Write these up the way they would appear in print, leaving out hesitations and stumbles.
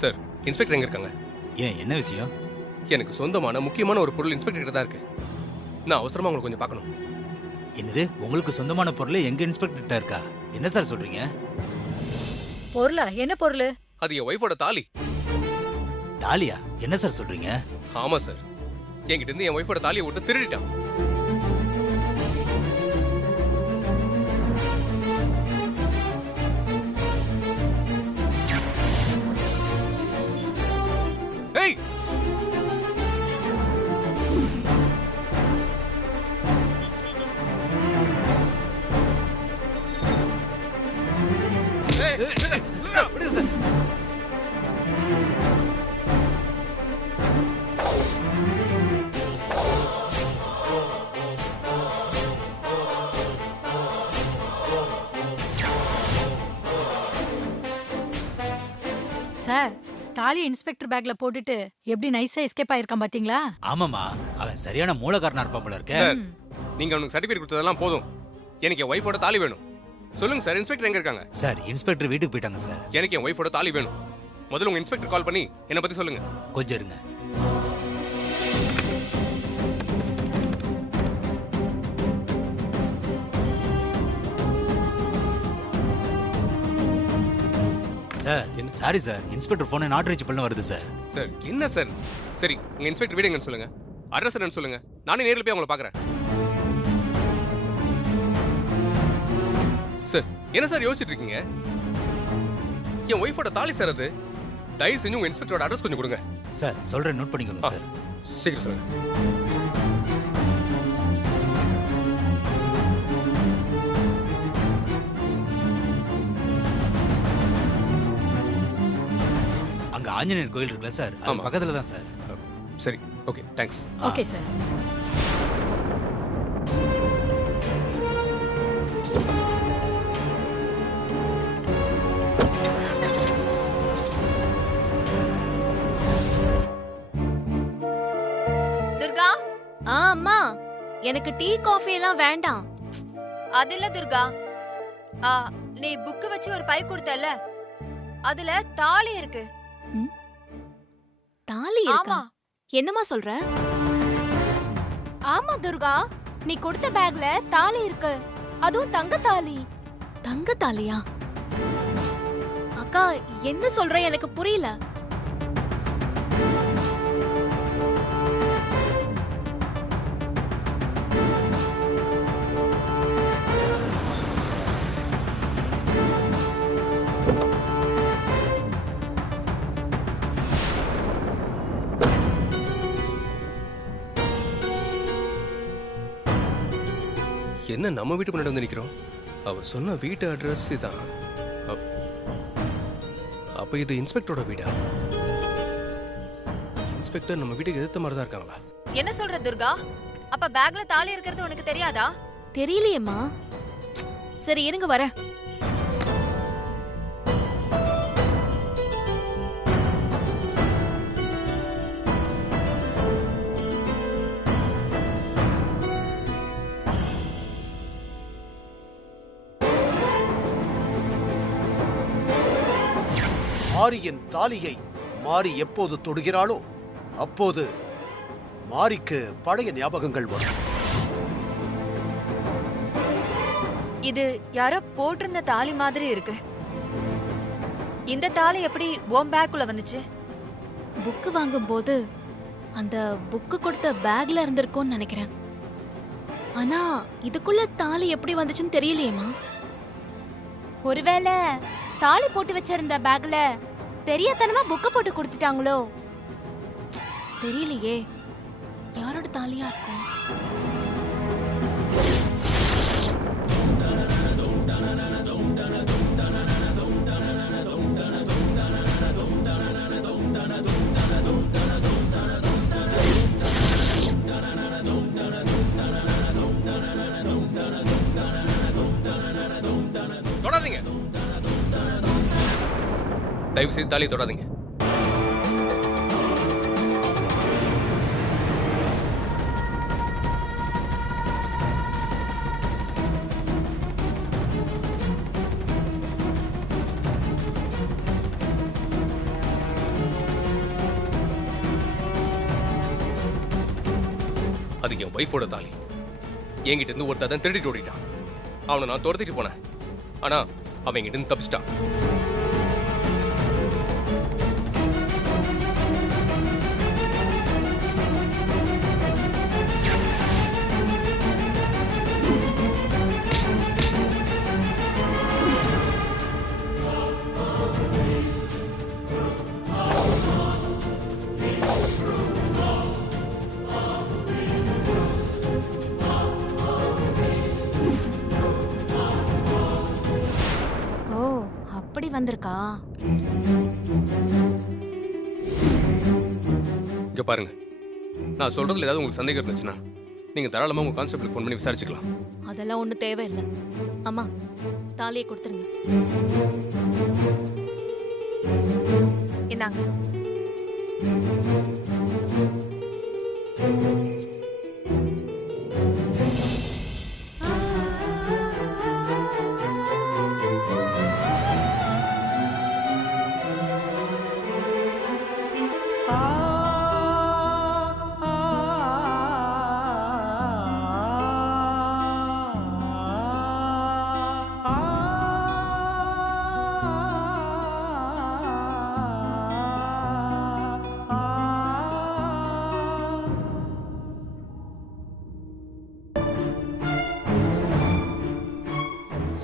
Sir, inspector எங்க இருக்காங்க? ஏன் என்ன விஷயம்? எனக்கு சொந்தமான முக்கியமான ஒரு பொருள் இன்ஸ்பெக்டர் கிட்ட தான் இருக்கு. நான் அவசரமா உங்களை கொஞ்சம் பார்க்கணும். என்னது, உங்களுக்கு சொந்தமான பொருள் எங்க இன்ஸ்பெக்டர்கிட்ட இருக்கா? என்ன சார் சொல்றீங்க? பொருளா? என்ன பொருள்? அது என் ஒய்ஃபோட தாலி. தாலியா? என்ன சார் சொல்றீங்க? ஆமா சார், என்கிட்ட இருந்து என் ஒய்ஃபோட தாலியை விட்டு திருடிட்டான். ஏய், சார், விடுங்க சார். சார், தாலி இன்ஸ்பெக்டர் பேக்ல போட்டுட்டு எப்படி நைஸா எஸ்கேப் ஆயிருக்கான் பாத்தீங்களா? ஆமாமா, அவன் சரியான மூலக்காரனா இருப்பான் போல இருக்க. சார், நீங்க அவனுக்கு சர்டிபிகேட் கொடுத்ததெல்லாம் போதும். எனக்கு என் ஒய்ஃபோட தாலி வேணும். சொல்லுங்க சார், இன்ஸ்பெக்டர் எங்க இருக்காங்க? சார், இன்ஸ்பெக்டர் வீட்டுக்கு போயிட்டாங்க சார். எனக்கு என் ஒய்ஃபோட தாலி வேணும். முதல்ல உங்க இன்ஸ்பெக்டர் கால் பண்ணி என்னை பத்தி சொல்லுங்க. கொஞ்சம் இருங்க. சார், சாரி சார், இன்ஸ்பெக்டர் போனை நாட் ரீச் பண்ண வருது சார். சார், என்ன சார்? சரி, உங்க இன்ஸ்பெக்டர் வீடு எங்கன்னு சொல்லுங்க. அட்ரஸ் என்னன்னு சொல்லுங்க. நானே நேரில் போய் அவங்கள பார்க்கறேன். சார், என்ன சார் யோசிச்சுட்டு இருக்கீங்க? என் ஒய்ஃபோட தாலி சார் அது. தயவு செஞ்சு உங்க இன்ஸ்பெக்டரோட அட்ரஸ் கொஞ்சம் கொடுங்க. சார், சொல்றேன், நோட் பண்ணிக்கோங்க சார். சீக்கிரம் சொல்லுங்க. அங்க ஆஞ்சநேயர் கோயில் இருக்குல்ல சார், அது ஆமா. பக்கத்துல தான் சார். சரி, okay, thanks. Okay sir. Durga, அம்மா, எனக்கு டீ காஃபி எல்லாம் வேண்டாம். அது இல்ல துர்கா. நீ புக் வச்சு ஒரு பை கொடுத்தல, அதுல தாலி இருக்கு. தாலி இருக்கா? ஆமா. என்னம்மா சொல்ற? ஆமா துர்கா, நீ கொடுத்த பேக்ல தாலி இருக்கு, அதுவும் தங்க தாலி. தங்க தாலியா? அக்கா, என்ன சொல்ற? எனக்கு புரியல. என்ன நம்ம வீட்டு முன்னாடி வந்து நிக்கிறோம்? அவர் சொன்ன வீட்டு அட்ரஸ் இதான். அப்ப இது இன்ஸ்பெக்டரோட வீடா? இன்ஸ்பெக்டர் நம்ம வீட்டுக்கு எதிர்த்த மாதிரி தான் இருக்காங்களா? என்ன சொல்ற துர்கா? அப்ப பேக்ல தாலி இருக்கிறது உனக்கு தெரியாதா? தெரியலையேம்மா. சரி, இருங்க வரேன். மாரியின் தாலியை மாரி எப்போது தொடுகிறாளோ அப்போது மாரிக்கு பழைய ஞாபகங்கள் வரும். இது யாரோ போட்டிருந்த தாலி மாதிரி இருக்கு. இந்த தாலி எப்படி உன் பேக்குள்ள வந்துச்சு? புக்கு வாங்கும்போது அந்த புக்கு கொடுத்த பேக்ல இருந்திருக்கும்னு நினைக்கிறேன். ஆனா இதுக்குள்ள தாலி எப்படி வந்துச்சுன்னு தெரியலையேம்மா. ஒருவேளை தாலி போட்டு வச்சிருந்த பேக்ல தெரியாதனமா புக்க போட்டு கொடுத்துட்டாங்களோ? தெரியலையே, யாரோட தாலியா இருக்கும்? தொடாதீங்க, தயவு செய்து தாலியை தொடாதீங்க. அது என் ஒய்ஃபோட தாலி. என்கிட்ட இருந்து ஒருத்தர் தான் திருடிட்டு ஓடிட்டான். அவனை நான் துரத்திட்டு போனேன். ஆனா அவன் என்கிட்ட இருந்து தப்பிச்சிட்டான். ஓ அப்படி வந்திருக்கா. இங்க பாருங்க, நான் சொல்றதுல ஏதாவது உங்களுக்கு சந்தேகம் இருந்துச்சுன்னா நீங்க தாராளமா உங்க கான்ஸ்டபிளுக்கு ஃபோன் பண்ணி விசாரிச்சுக்கலாம். அதெல்லாம் ஒன்றும் தேவையில்லை. அம்மா தாலியை கொடுத்துருங்க. இந்தாங்க.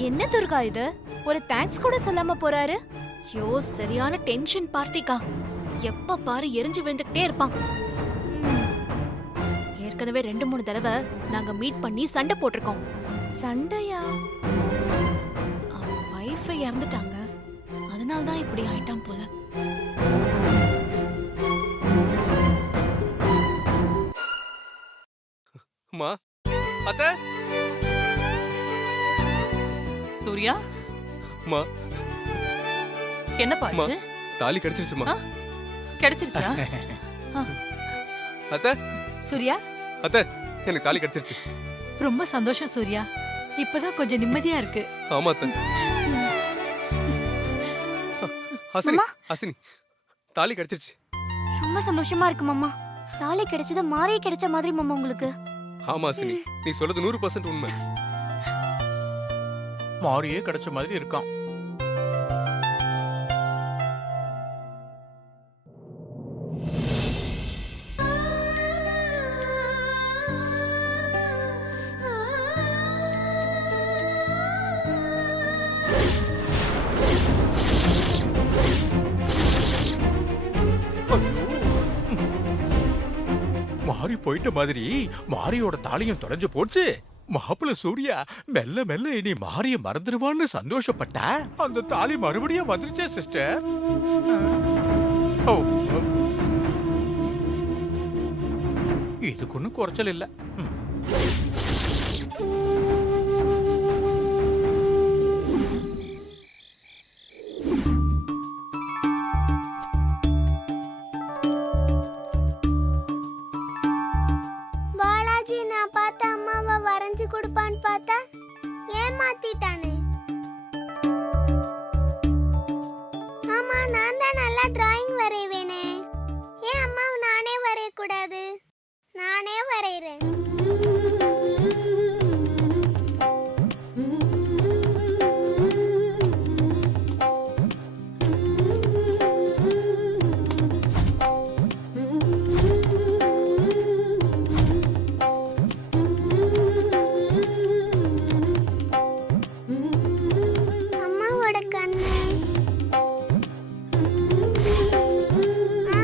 என்ன துர்கா இது? ஒரு தேங்க்ஸ் கூட சொல்லாம போறாரு. ஐயோ சரியான டென்ஷன் பார்ட்டிக்கா. எப்ப பாரு எரிஞ்சு விழுந்துகிட்டே இருப்பான். ஏற்கனவே 2-3 தடவை நாங்க மீட் பண்ணி சண்டை போட்டிருக்கோம். சண்டையா? அவன் வைஃபை இறந்துட்டாங்க, அதனால தான் இப்படி ஆயிட்டான் போல. அம்மா, அத்தை, சூர்யா, அம்மா, என்னப்பா அம்மா, ஆச்சு? தாலி கிடைச்சிருச்சுமா. ஆ? கிடைச்சிருச்சா? அத்தை, சூர்யா, அத்தை, எனக்கு தாலி கிடைச்சிருச்சு. ரொம்ப சந்தோஷம் சூர்யா. இப்பதான் கொஞ்சம் நிம்மதியா இருக்கு. ஆமா அத்தை. ஹசினி, ஹசினி, தாலி கிடைச்சிருச்சு. ரொம்ப சந்தோஷமா இருக்கு மாமா. தாலி கிடைச்சது மாறியே கிடைச்ச மாதிரி மாமா உங்களுக்கு. ஆமா ஹசினி, நீ சொல்றது 100% உண்மை. மாரியே கிடைச்ச மாதிரி இருக்கான். மாறி போயிட்ட மாதிரி மாரியோட தாலியும் தொலைஞ்சு போச்சு. மாப்பிள்ள சூர்யா மெல்ல மெல்ல இனி மாறிய மறந்துடுவான்னு சந்தோஷப்பட்டா அந்த தாலி மறுபடியும் வந்துருச்சே சிஸ்டர். ஓ, இதுக்கு ஒன்னும் குறைச்சல் இல்ல. பாலாஜி நான் பார்த்த அம்மாவை வரைஞ்சு கொடுப்பான்னு பார்த்தா ஏமாத்திட்டானே. ஆமா, நான் தான் நல்லா டிராயிங் வரைவேனே. ஏன் அம்மாவை நானே வரையக்கூடாது? நானே வரைகிறேன். அம்மாவோட கண்ணு. ஆ.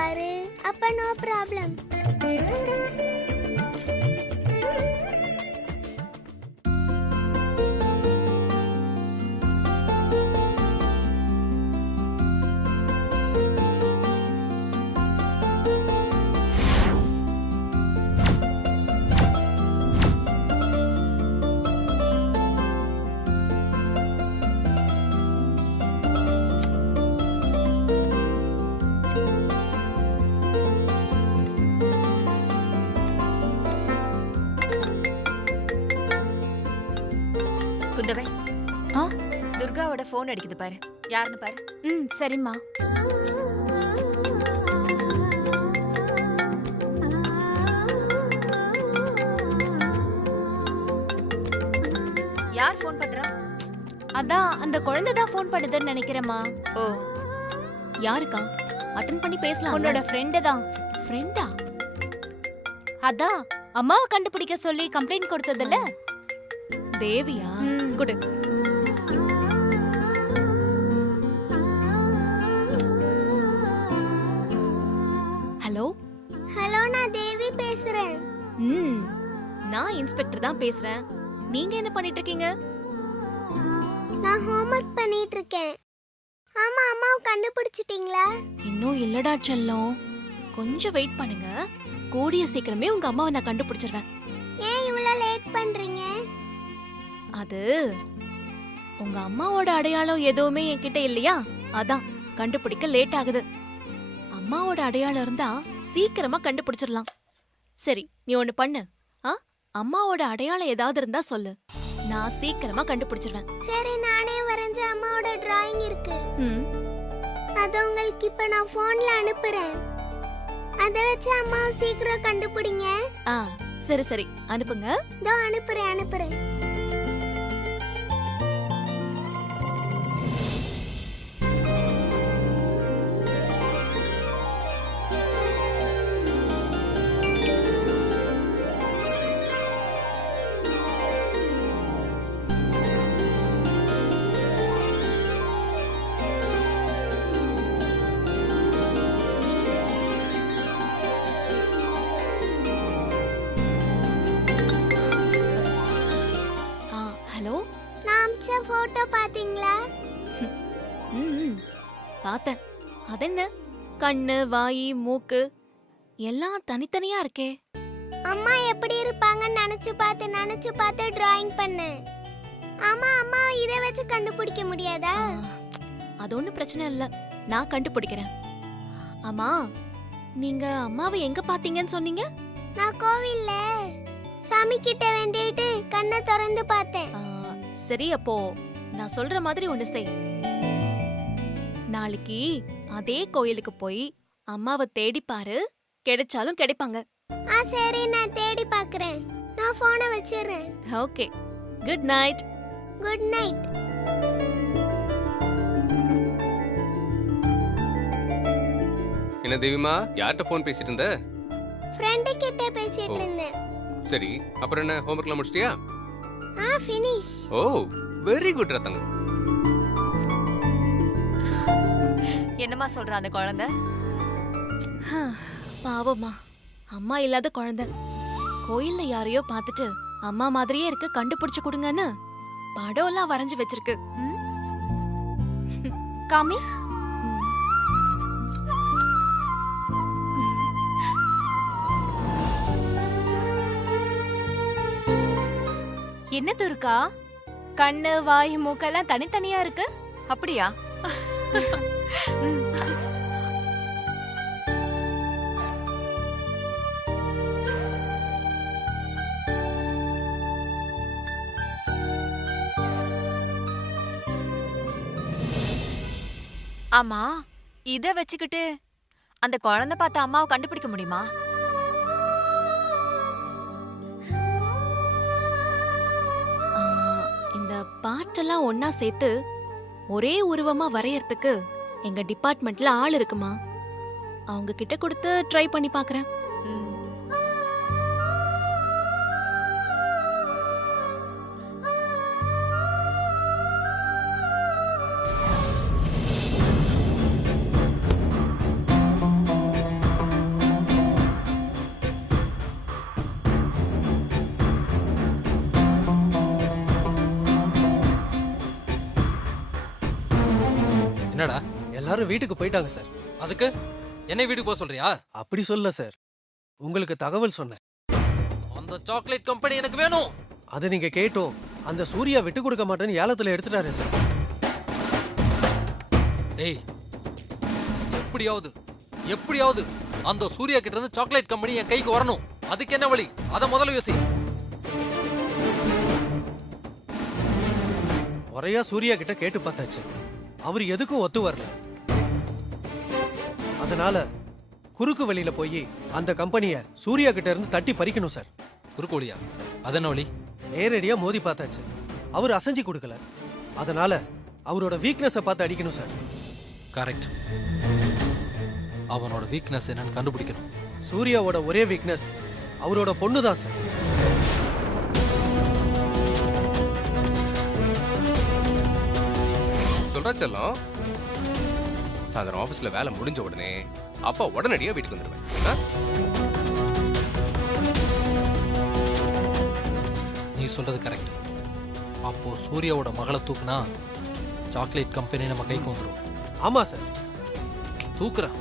இருக்காரு. அப்ப நோ ப்ராப்ளம். குந்தவை, ஆ? துர்காவோட போன் அடிக்குது பாரு. யாருன்னு பாரு. ம் சரிம்மா. யார் போன் பண்றா? அதான் அந்த குழந்தை தான் ஃபோன் பண்ணுதுன்னு நினைக்கிறேம்மா. ஓ, யாருக்கா? அட்டன் பண்ணி பேசலாம். உன்னோட ஃப்ரெண்டு தான். ஃப்ரெண்டா? அதான் அம்மாவை கண்டுபிடிக்க சொல்லி கம்ப்ளைண்ட் கொடுத்ததுல. தேவியா? குடு. ஹலோ. ஹலோ, நான் தேவி பேசுறேன். ம், நான் இன்ஸ்பெக்டர் தான் பேசுறேன். நீங்க என்ன பண்ணிட்டு இருக்கீங்க? நான் ஹோம்வொர்க் பண்ணிட்டு இருக்கேன். ஆமா, அம்மாவை கண்டுபிடிச்சிட்டீங்களா? இன்னும் இல்லடா செல்லம். கொஞ்சம் வெயிட் பண்ணுங்க. கூடிய சீக்கிரமே உங்க அம்மாவை நான் கண்டுபிடிச்சிருவேன். ஏன் இவ்வளவு லேட் பண்றீங்க? அது உங்க அம்மாவோட அடையாளம் எதுவுமே என்கிட்ட இல்லையா, அதான் கண்டுபிடிக்க லேட் ஆகுது. அம்மாவோட அடையாளம் இருந்தா சீக்கிரமா கண்டுபிடிச்சிடலாம். சரி, நீ ஒண்ணு பண்ணு. அம்மாவோட அடையாளம் ஏதாவது இருந்தா சொல்லு, நான் சீக்கிரமா கண்டுபிடிச்சிருவேன். சரி, நானே வரைஞ்ச அம்மாவோட டிராயிங் இருக்கு. ம், அது உங்களுக்கு இப்ப நான் போன்ல அனுப்புறேன். அதை வச்சு அம்மாவை சீக்கிரம் கண்டுபிடிங்க. ஆ சரி சரி, அனுப்புங்க. இதோ அனுப்புறேன். ஹலோ. நான் அமிச்ச போட்டோ பாத்தீங்களா? ம், பார்த்தேன். அதென்ன, கண்ணு, வாய், மூக்கு எல்லாம் தனித்தனியா இருக்கே. அம்மா எப்படி இருப்பாங்கன்னு நினைச்சு பார்த்து டிராயிங் பண்ணேன். ஆமா, அம்மா இதை வச்சு கண்டுபிடிக்க முடியாதா? அது ஒண்ணும் பிரச்சனை இல்ல, நான் கண்டுபிடிக்கிறேன். ஆமா, நீங்க அம்மாவை எங்க பாத்தீங்கன்னு சொன்னீங்க? நான் கோவில்ல சாமி கிட்ட வேண்டிட்டு கண்ணை திறந்து பார்த்தேன். சரி, அப்போ நான் சொல்ற மாதிரி ஒண்ணு செய். நாளைக்கு அதே கோயிலுக்கு போய் அம்மாவை தேடி பாரு, கிடைச்சாலும் கிடைப்பாங்க. சரி, நான் தேடி பார்க்கறேன். நான் போனை வச்சிடுறேன். Okay, good night. Good night. என்ன தேவிமா, யார்கிட்ட ஃபோன் பேசிட்டு இருந்த? ஃப்ரெண்ட் கிட்ட பேசிட்டு இருந்தேன். சரி, அப்புறம் என்ன, ஹோம்வொர்க்லாம் முடிச்சிட்டியா? ஃபினிஷ். ஓ, வெரி குட் ரத்தங்க. என்னம்மா சொல்ற அந்த குழந்தை? பாவமா, அம்மா இல்லாத குழந்தை. கோயில்ல யாரையோ பார்த்துட்டு அம்மா மாதிரியே இருக்கு, கண்டுபிடிச்சு கொடுங்கன்னு படம் எல்லாம் வரைஞ்சு வச்சிருக்கு. காமி. என்ன துர்கா, கண்ணு, வாய், மூக்கெல்லாம் தனித்தனியா இருக்கு. அப்படியா? ஆமா, இத வச்சுக்கிட்டு அந்த குழந்தை பார்த்த அம்மாவை கண்டுபிடிக்க முடியுமா? இந்த பாட்டெல்லாம் ஒன்னா சேர்த்து ஒரே உருவமா வரையறதுக்கு எங்க டிபார்ட்மெண்ட்ல ஆள் இருக்குமா, அவங்க கிட்ட கொடுத்து ட்ரை பண்ணி பாக்குறேன். என்னடா எல்லாரும் வீட்டுக்கு போயிட்டாங்க சார். அதுக்கு என்னை வீட்டுக்கு போக சொல்றியா? அப்படி சொல்ல சார், உங்களுக்கு தகவல் சொன்னேன். அந்த சாக்லேட் கம்பெனி எனக்கு வேணும். அதை நீங்க கேட்டோம், அந்த சூர்யா விட்டு கொடுக்க மாட்டேன்னு ஏலத்துல எடுத்துட்டாரு சார். டேய், எப்படியாவது அந்த சூர்யா கிட்ட இருந்து சாக்லேட் கம்பெனி என் கைக்கு வரணும். அதுக்கு என்ன வழி? அத முதல்ல யோசி. முறையா சூர்யா கிட்ட கேட்டு பார்த்தாச்சு, அவர் எதுக்கும் ஒத்து வரல. அதனால குறுக்கு வழியில போய் அந்த கம்பெனிய சூர்யா கிட்ட இருந்து தட்டி பறிக்கணும் சார். குறுக்கு வழியா? அது என்ன வழி? நேரடியா மோதி பார்த்தாச்சு, அவர் அசைஞ்சு கொடுக்கல. அதனால அவரோட வீக்னஸை பார்த்து அடிக்கணும் சார். கரெக்ட். அவனோட வீக்னஸ் என்னன்னு கண்டுபிடிக்கணும். சூர்யாவோட ஒரே வீக்னஸ் அவரோட பொண்ணு தான் சார். சொல்றா செல்லம், சாயந்தரம் ஆபீஸ்ல வேலை முடிஞ்ச உடனே அப்பா உடனடியா வீட்டுக்கு வந்துருவேன். நீ சொல்றது கரெக்ட். அப்போ சூர்யாவோட மகளை தூக்குனா சாக்லேட் கம்பெனி நம்ம கைக்கு வந்துடும். ஆமா சார், தூக்குறேன்.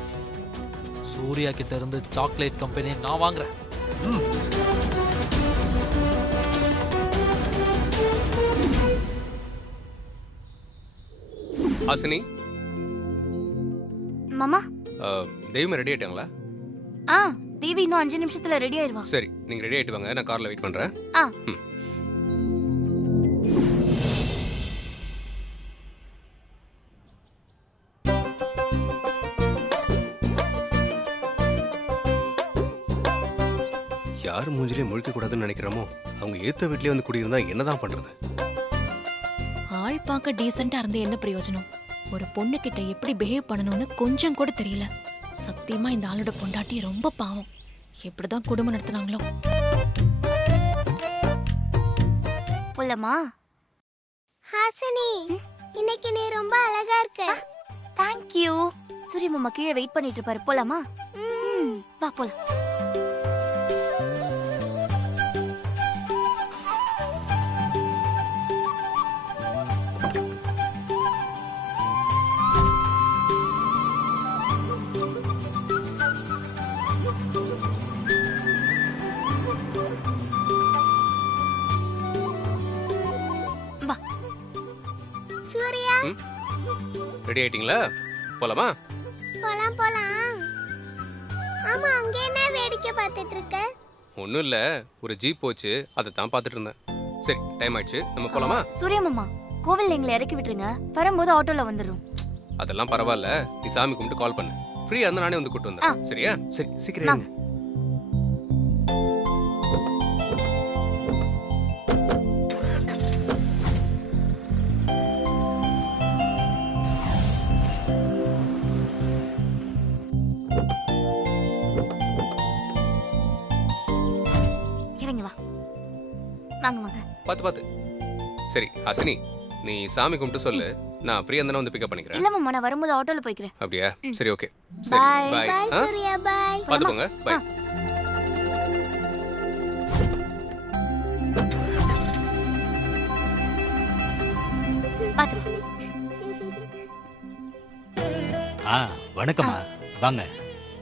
சூர்யா கிட்ட இருந்து சாக்லேட் கம்பெனி நான் வாங்குறேன். ஹாசினி, மாமா. தெய்வம் ரெடி ஆயிட்டாங்களா? தேவி இன்னும் 5 நிமிஷத்துல ரெடி ஆயிடுவா. சரி, நீங்க ரெடி ஆயிட்டு வாங்க, நான் கார்ல வெயிட் பண்றேன். யார் மூஞ்சிலே முழிக்க கூடாதுன்னு நினைக்கிறோமோ அவங்க ஏத்த வீட்லயே வந்து குடியிருந்தா என்னதான் பண்றது? ஆள் பார்க்க டீசெண்டா இருந்து என்ன பிரயோஜனம்? ஒரு பொண்ணு கிட்ட எப்படி பிஹேவ் பண்ணணும்னு கொஞ்சம் கூட தெரியல. சத்தியமா இந்த ஆளோட பொண்டாட்டி ரொம்ப பாவம். எப்படிதான் குடும்பம் நடத்துனாங்களோ. போலாமா? ஹாசினி, இன்னைக்கு நீ ரொம்ப அழகா இருக்க. Thank you. சூரிய மாமா கீழே வெயிட் பண்ணிட்டு இருப்பாரு. போலாமா? வா போலாம். சூர்யா, ரெடி ஆயிட்டீங்களா? போலாமா? போலாம் போலாம். ஆமா, அங்க என்ன வேடிக்கை பார்த்துட்டு இருக்க? ஒண்ணும் இல்ல, ஒரு ஜீப் போச்சு, அதை தான் பார்த்துட்டு இருந்தேன். சரி, டைம் ஆயிடுச்சு, நம்ம போலாமா? சூரிய மாமா, கோவில்ல எங்களை இறக்கி விட்டுருங்க. வரும்போது ஆட்டோல வந்துடும். அதெல்லாம் பரவாயில்ல, நீ சாமி கும்பிட்டு கால் பண்ணு. ஃப்ரீயா இருந்தா நானே வந்து கூட்டு வந்தேன். சரியா? சரி, சீக்கிரம் ஏறுங்க. இறங்கி வா. வாங்க வாங்க. பாத்து. சரி ஹாசினி, நீ சாமி கும்பிட்டு சொல்லு, நான் ஃப்ரீயா இருந்தா வந்து பிக்கப் பண்ணிக்கிறேன். இல்ல மாமா, நான் வரும்போது ஆட்டோல போய்க்கிறேன். அப்படியா? சரி, okay. Bye. Bye. Bye Surya, bye. பாத்து போங்க. பை. பாத்து. வணக்கம்மா, வாங்க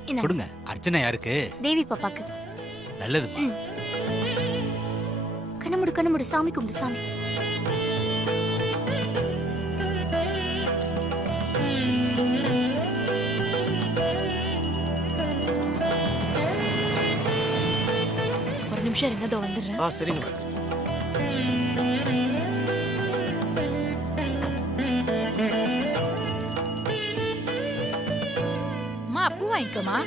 என்ன? கொடுங்க. அர்ச்சனை யாருக்கு? தேவி பாப்பாக்கு. நல்லதுமா. கண்ணு மூடு, சாமி கும்பிடு. சாமி. ஒரு நிமிஷம் இருங்க, இதோ வந்துடுறேன். சரிங்க மேடம். பூ வாங்கிக்கோமா.